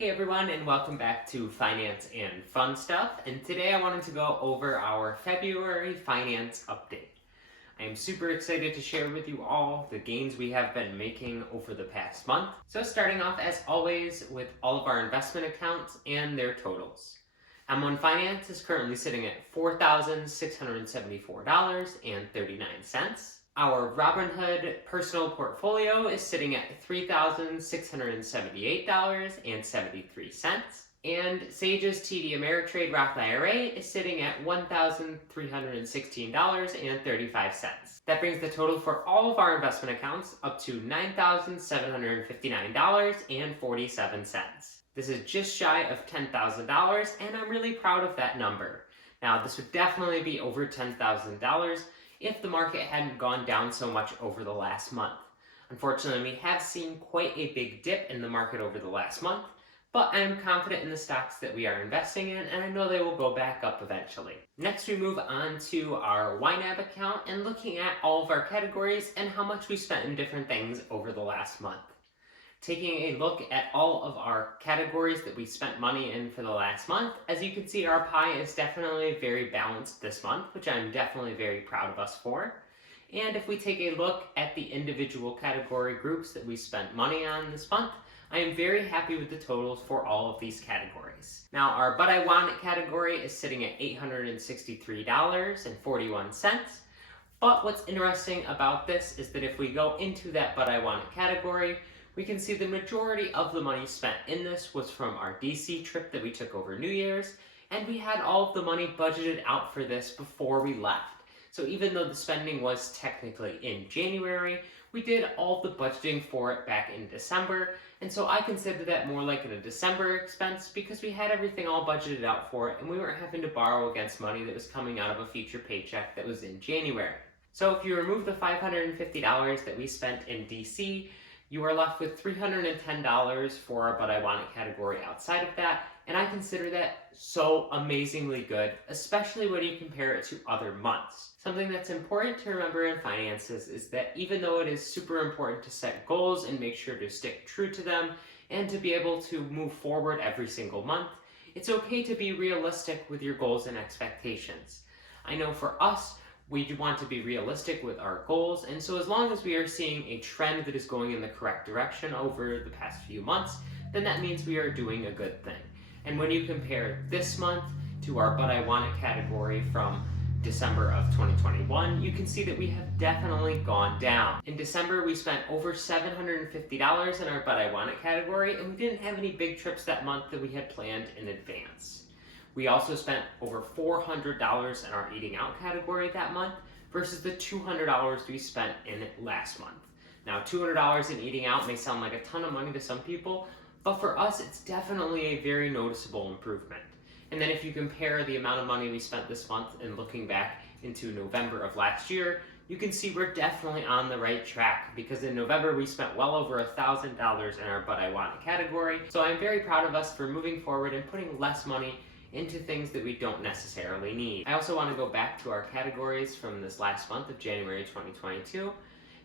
Hey everyone, and welcome back to Finance and Fun Stuff. And today I wanted to go over our February finance update. I am super excited to share with you all the gains we have been making over the past month. So starting off as always with all of our investment accounts and their totals. M1 Finance is currently sitting at $4,674.39. Our Robinhood personal portfolio is sitting at $3,678.73. And Sage's TD Ameritrade Roth IRA is sitting at $1,316.35. That brings the total for all of our investment accounts up to $9,759.47. This is just shy of $10,000, and I'm really proud of that number. Now, this would definitely be over $10,000 if the market hadn't gone down so much over the last month. Unfortunately, we have seen quite a big dip in the market over the last month, but I am confident in the stocks that we are investing in, and I know they will go back up eventually. Next, we move on to our YNAB account and looking at all of our categories and how much we spent in different things over the last month. Taking a look at all of our categories that we spent money in for the last month, as you can see, our pie is definitely very balanced this month, which I'm definitely very proud of us for. And if we take a look at the individual category groups that we spent money on this month, I am very happy with the totals for all of these categories. Now, our But I Want It category is sitting at $863.41. But what's interesting about this is that if we go into that But I Want It category, we can see the majority of the money spent in this was from our DC trip that we took over New Year's, and we had all of the money budgeted out for this before we left. So even though the spending was technically in January, we did all the budgeting for it back in December, and so I consider that more like a December expense because we had everything all budgeted out for it and we weren't having to borrow against money that was coming out of a future paycheck that was in January. So if you remove the $550 that we spent in DC, you are left with $310 for our But I Want It category outside of that, and I consider that so amazingly good, especially when you compare it to other months. Something that's important to remember in finances is that even though it is super important to set goals and make sure to stick true to them and to be able to move forward every single month, it's okay to be realistic with your goals and expectations. I know for us, we want to be realistic with our goals, and so as long as we are seeing a trend that is going in the correct direction over the past few months, then that means we are doing a good thing. And when you compare this month to our But I Want It category from December of 2021, you can see that we have definitely gone down. In December, we spent over $750 in our But I Want It category, and we didn't have any big trips that month that we had planned in advance. We also spent over $400 in our eating out category that month versus the $200 we spent in it last month. Now, $200 in eating out may sound like a ton of money to some people, but for us, it's definitely a very noticeable improvement. And then if you compare the amount of money we spent this month and looking back into November of last year, you can see we're definitely on the right track because in November we spent well over $1,000 in our But I Want It category. So I'm very proud of us for moving forward and putting less money into things that we don't necessarily need. I also want to go back to our categories from this last month of January 2022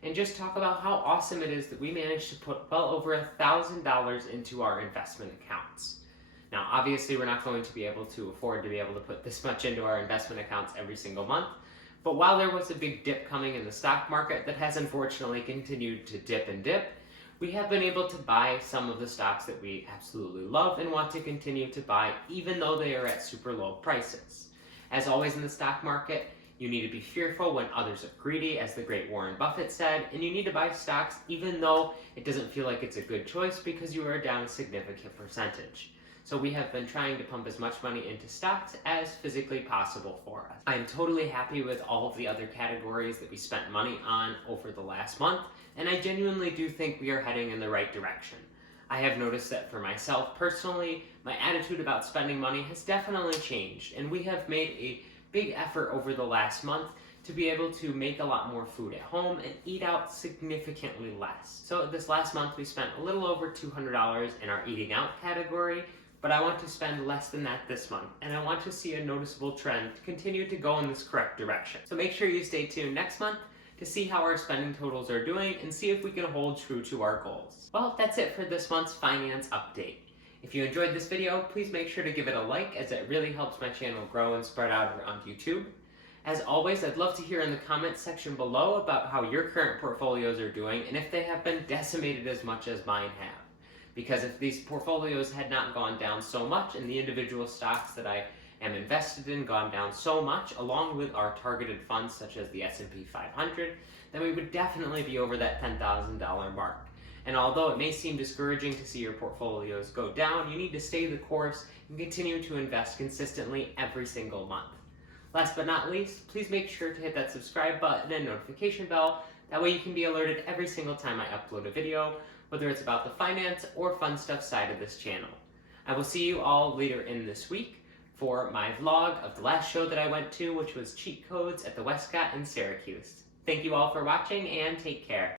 and just talk about how awesome it is that we managed to put well over $1,000 into our investment accounts. Now, obviously, we're not going to be able to afford to be able to put this much into our investment accounts every single month, but while there was a big dip coming in the stock market that has unfortunately continued to dip and dip, we have been able to buy some of the stocks that we absolutely love and want to continue to buy even though they are at super low prices. As always in the stock market, you need to be fearful when others are greedy, as the great Warren Buffett said, and you need to buy stocks even though it doesn't feel like it's a good choice because you are down a significant percentage. So we have been trying to pump as much money into stocks as physically possible for us. I am totally happy with all of the other categories that we spent money on over the last month, and I genuinely do think we are heading in the right direction. I have noticed that for myself personally, my attitude about spending money has definitely changed, and we have made a big effort over the last month to be able to make a lot more food at home and eat out significantly less. So this last month we spent a little over $200 in our eating out category, but I want to spend less than that this month, and I want to see a noticeable trend continue to go in this correct direction. So make sure you stay tuned next month to see how our spending totals are doing and see if we can hold true to our goals. Well, that's it for this month's finance update. If you enjoyed this video, please make sure to give it a like, as it really helps my channel grow and spread out around YouTube. As always, I'd love to hear in the comments section below about how your current portfolios are doing and if they have been decimated as much as mine have. Because if these portfolios had not gone down so much and the individual stocks that I am invested in gone down so much, along with our targeted funds such as the S&P 500, then we would definitely be over that $10,000 mark. And although it may seem discouraging to see your portfolios go down, you need to stay the course and continue to invest consistently every single month. Last but not least, please make sure to hit that subscribe button and notification bell. That way you can be alerted every single time I upload a video, whether it's about the finance or fun stuff side of this channel. I will see you all later in this week for my vlog of the last show that I went to, which was Cheat Codes at the Westcott in Syracuse. Thank you all for watching, and take care.